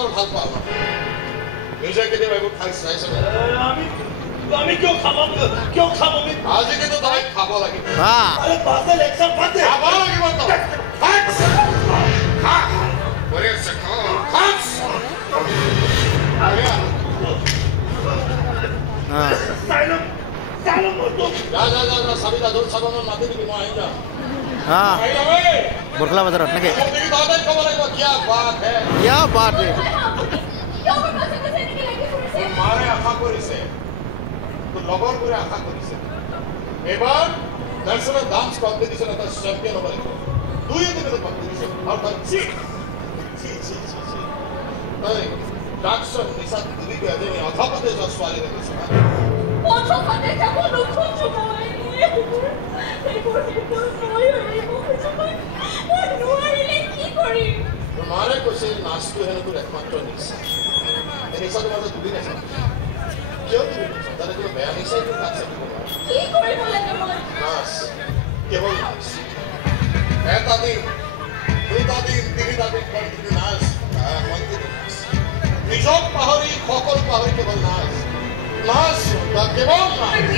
বৰ ভাল পাওঁ নিজে কেতিয়াবা এইবোৰ খাই চাইছে আমি কিয় খাব আমি আজি কিন্তু তাই খাব লাগিব আরে বাসে লেকচার পাতে খাব লাগিব তো খা বলে আছে খা সাইলেন্ট মতো যা সাবিতা দূর সাবানোর মাটি দিবি মই আহি যা আহি যাবে বরকলা বাজারত নাকি তুমি দাদাই খাব লাগিব क्या बात है মাৰে আশা কৰিছে তো লগৰ কৰি আশা কৰিছে এবাৰ দৰ্শনৰ ডান্স কম্পিটিশন এটা চ্যাম্পিয়ন হ'ব লাগিব দুই দিনৰ কম্পিটিশন আৰু তাই জি তাই ডান্সৰ নিচাত দুই গেলে অথাপতে যোৱা ছোৱালী দেখিছে অথাপতে যাব নোখোজো মই এইবোৰ নোৱাৰিলে কি কৰিম তোমাৰে কৈছে নাচটো হেনো তোৰ একমাত্ৰ নিচা এই নিচাটো মাজত ডুবি নাছিল কিয় তুমি তাতে কিবা বেয়া নিচাই তোৰ কাছে কি কৰিব লাগে মই নাচ কেৱল নাচ এটা দিন দুটা দিন তিনিটা দিন কণ্টিনিউ নাচ নিজক পাহৰি সকলো পাহৰি কেৱল নাচ নাচ কেৱল নাচ